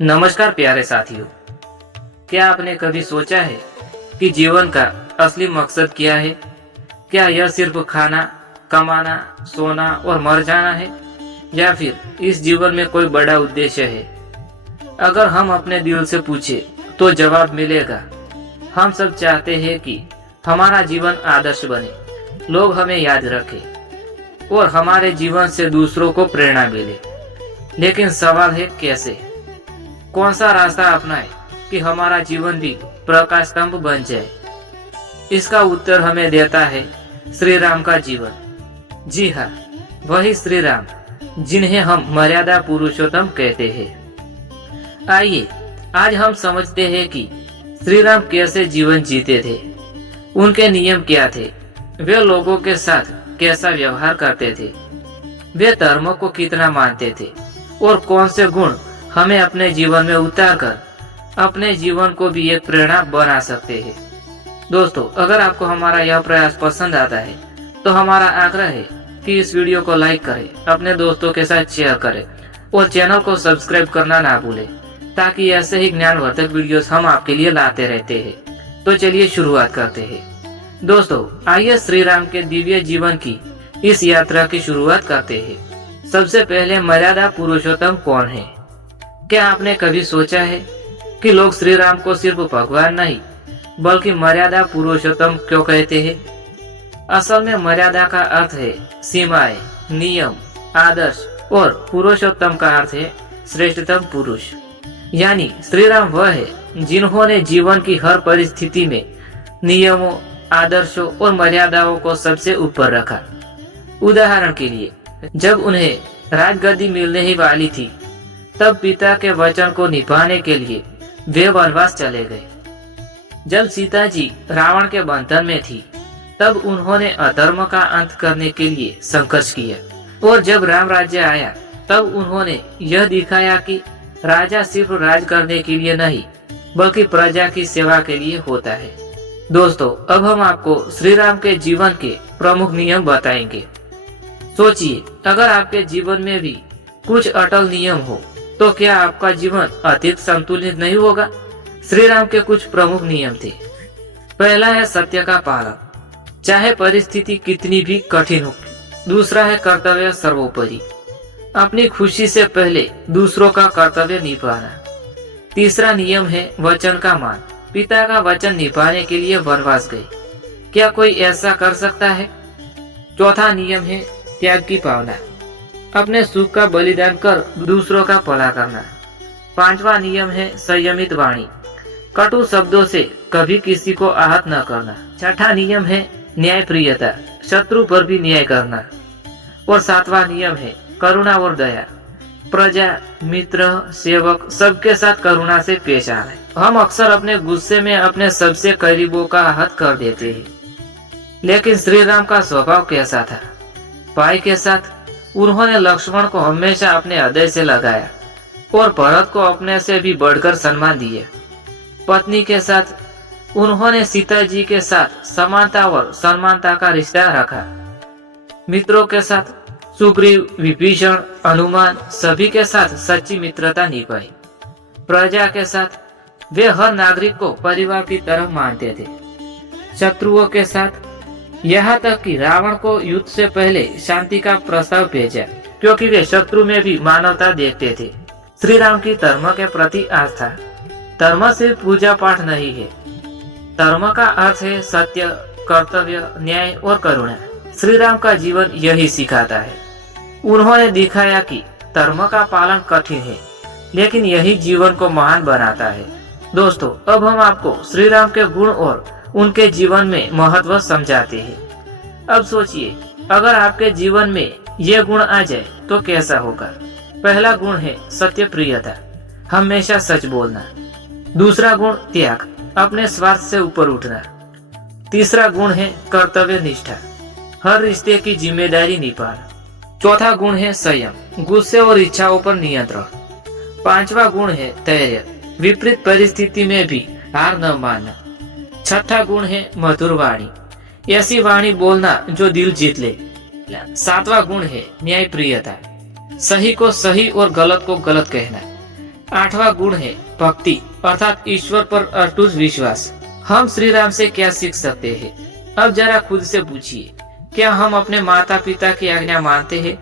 नमस्कार प्यारे साथियों, क्या आपने कभी सोचा है कि जीवन का असली मकसद क्या है? क्या यह सिर्फ खाना, कमाना, सोना और मर जाना है, या फिर इस जीवन में कोई बड़ा उद्देश्य है? अगर हम अपने दिल से पूछे तो जवाब मिलेगा, हम सब चाहते हैं कि हमारा जीवन आदर्श बने, लोग हमें याद रखें और हमारे जीवन से दूसरों को प्रेरणा मिले। लेकिन सवाल है कैसे? कौन सा रास्ता अपनाए कि हमारा जीवन भी प्रकाश स्तंभ बन जाए? इसका उत्तर हमें देता है श्री राम का जीवन। जी हाँ, वही श्री राम जिन्हें हम मर्यादा पुरुषोत्तम कहते हैं। आइए आज हम समझते हैं कि श्री राम कैसे जीवन जीते थे, उनके नियम क्या थे, वे लोगों के साथ कैसा व्यवहार करते थे, वे धर्म को कितना मानते थे और कौन से गुण हमें अपने जीवन में उतारकर अपने जीवन को भी एक प्रेरणा बना सकते हैं। दोस्तों, अगर आपको हमारा यह प्रयास पसंद आता है तो हमारा आग्रह है कि इस वीडियो को लाइक करें, अपने दोस्तों के साथ शेयर करें और चैनल को सब्सक्राइब करना ना भूलें, ताकि ऐसे ही ज्ञानवर्धक वीडियोस हम आपके लिए लाते रहते हैं। तो चलिए शुरुआत करते हैं। दोस्तों, आइए श्री राम के दिव्य जीवन की इस यात्रा की शुरुआत करते हैं। सबसे पहले मर्यादा पुरुषोत्तम कौन है? क्या आपने कभी सोचा है कि लोग श्री राम को सिर्फ भगवान नहीं बल्कि मर्यादा पुरुषोत्तम क्यों कहते हैं? असल में मर्यादा का अर्थ है सीमाएं, नियम, आदर्श और पुरुषोत्तम का अर्थ है श्रेष्ठतम पुरुष। यानी श्री राम वह है जिन्होंने जीवन की हर परिस्थिति में नियमों, आदर्शों और मर्यादाओं को सबसे ऊपर रखा। उदाहरण के लिए, जब उन्हें राजगद्दी मिलने ही वाली थी तब पिता के वचन को निभाने के लिए वे वनवास चले गए। जब सीता जी रावण के बंधन में थी तब उन्होंने अधर्म का अंत करने के लिए संघर्ष किया, और जब राम राज्य आया तब उन्होंने यह दिखाया कि राजा सिर्फ राज करने के लिए नहीं बल्कि प्रजा की सेवा के लिए होता है। दोस्तों, अब हम आपको श्री राम के जीवन के प्रमुख नियम बताएंगे। सोचिए, अगर आपके जीवन में भी कुछ अटल नियम हो तो क्या आपका जीवन अधिक संतुलित नहीं होगा? श्री राम के कुछ प्रमुख नियम थे। पहला है सत्य का पालन, चाहे परिस्थिति कितनी भी कठिन हो। दूसरा है कर्तव्य सर्वोपरि, अपनी खुशी से पहले दूसरों का कर्तव्य निभाना। तीसरा नियम है वचन का मान, पिता का वचन निभाने के लिए वनवास गए, क्या कोई ऐसा कर सकता है? चौथा नियम है त्याग की भावना, अपने सुख का बलिदान कर दूसरों का भला करना। पांचवा नियम है संयमित वाणी, कटु शब्दों से कभी किसी को आहत न करना। छठा नियम है न्यायप्रियता, शत्रु पर भी न्याय करना। और सातवां नियम है करुणा और दया, प्रजा, मित्र, सेवक सबके साथ करुणा से पेश आना। हम अक्सर अपने गुस्से में अपने सबसे करीबों का आहत कर देते हैं, लेकिन श्री राम का स्वभाव कैसा था? भाई के साथ उन्होंने लक्ष्मण को हमेशा अपने हृदय से लगाया और भरत को अपने से भी बढ़कर सम्मान दिया। पत्नी के साथ उन्होंने सीता जी के साथ समानता और समानता का रिश्ता रखा। मित्रों के साथ सुग्रीव, विभीषण, हनुमान सभी के साथ सच्ची मित्रता निभाई। प्रजा के साथ वे हर नागरिक को परिवार की तरह मानते थे। शत्रुओं के साथ यहाँ तक कि रावण को युद्ध से पहले शांति का प्रस्ताव भेजा, क्योंकि वे शत्रु में भी मानवता देखते थे। श्री राम की धर्म के प्रति आस्था, धर्म सिर्फ पूजा पाठ नहीं है, धर्म का अर्थ है सत्य, कर्तव्य, न्याय और करुणा। श्री राम का जीवन यही सिखाता है। उन्होंने दिखाया कि धर्म का पालन कठिन है, लेकिन यही जीवन को महान बनाता है। दोस्तों, अब हम आपको श्री राम के गुण और उनके जीवन में महत्व समझाते हैं। अब सोचिए, अगर आपके जीवन में ये गुण आ जाए तो कैसा होगा? पहला गुण है सत्य प्रियता, हमेशा सच बोलना। दूसरा गुण त्याग, अपने स्वार्थ से ऊपर उठना। तीसरा गुण है कर्तव्य निष्ठा, हर रिश्ते की जिम्मेदारी निभाना। चौथा गुण है संयम, गुस्से और इच्छाओं पर नियंत्रण। पांचवा गुण है धैर्य, विपरीत परिस्थिति में भी हार न मानना। छठा गुण है मधुर वाणी, ऐसी वाणी बोलना जो दिल जीत ले। सातवां गुण है न्यायप्रियता, सही को सही और गलत को गलत कहना। 8वां गुण है भक्ति, अर्थात ईश्वर पर अटूट विश्वास। हम श्री राम से क्या सीख सकते हैं? अब जरा खुद से पूछिए, क्या हम अपने माता पिता की आज्ञा मानते हैं?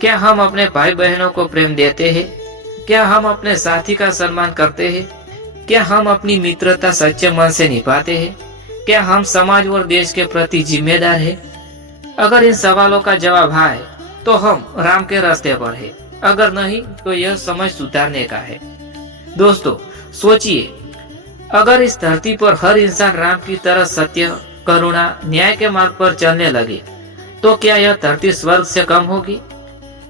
क्या हम अपने भाई बहनों को प्रेम देते हैं? क्या हम अपने साथी का सम्मान करते हैं? क्या हम अपनी मित्रता सच्चे मन से निभाते हैं? क्या हम समाज और देश के प्रति जिम्मेदार हैं? अगर इन सवालों का जवाब हाँ है तो हम राम के रास्ते पर हैं, अगर नहीं तो यह समय सुधारने का है। दोस्तों सोचिए, अगर इस धरती पर हर इंसान राम की तरह सत्य, करुणा, न्याय के मार्ग पर चलने लगे तो क्या यह धरती स्वर्ग से कम होगी?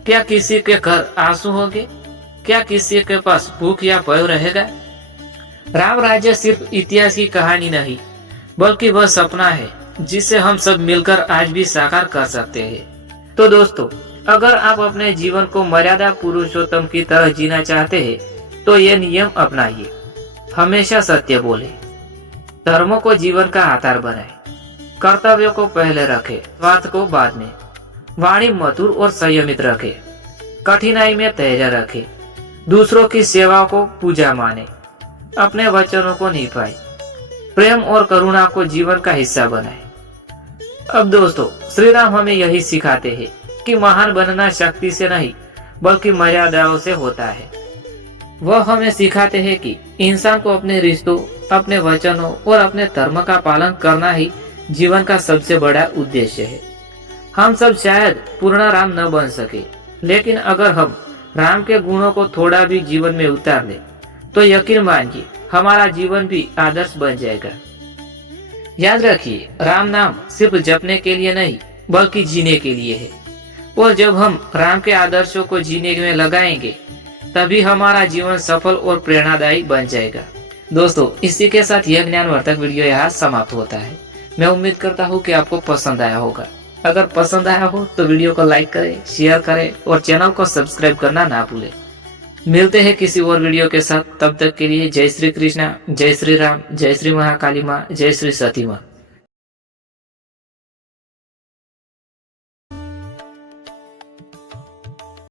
क्या किसी के घर आंसू होंगे? क्या किसी के पास भूख या भय रहेगा? राम राज्य सिर्फ इतिहास की कहानी नहीं, बल्कि वह सपना है जिसे हम सब मिलकर आज भी साकार कर सकते हैं। तो दोस्तों, अगर आप अपने जीवन को मर्यादा पुरुषोत्तम की तरह जीना चाहते हैं तो ये नियम अपनाइए। हमेशा सत्य बोले, धर्मों को जीवन का आधार बनाए, कर्तव्यों को पहले रखे, स्वार्थ को बाद में, वाणी मधुर और संयमित रखे, कठिनाई में धैर्य रखे, दूसरों की सेवा को पूजा माने, अपने वचनों को निभाए, प्रेम और करुणा को जीवन का हिस्सा बनाए। अब दोस्तों, श्री राम हमें यही सिखाते हैं कि महान बनना शक्ति से नहीं बल्कि मर्यादाओं से होता है। वह हमें सिखाते हैं कि इंसान को अपने रिश्तों, अपने वचनों और अपने धर्म का पालन करना ही जीवन का सबसे बड़ा उद्देश्य है। हम सब शायद पूर्ण राम न बन सके, लेकिन अगर हम राम के गुणों को थोड़ा भी जीवन में उतार ले तो यकीन मानिए हमारा जीवन भी आदर्श बन जाएगा। याद रखिए, राम नाम सिर्फ जपने के लिए नहीं बल्कि जीने के लिए है, और जब हम राम के आदर्शों को जीने में लगाएंगे तभी हमारा जीवन सफल और प्रेरणादायी बन जाएगा। दोस्तों, इसी के साथ यह ज्ञानवर्धक वीडियो यहाँ समाप्त होता है। मैं उम्मीद करता हूँ कि आपको पसंद आया होगा। अगर पसंद आया हो तो वीडियो को लाइक करें, शेयर करें और चैनल को सब्सक्राइब करना ना भूलें। मिलते हैं किसी और वीडियो के साथ, तब तक के लिए जय श्री कृष्णा, जय श्री राम, जय श्री महाकाली माँ, जय श्री सती माँ।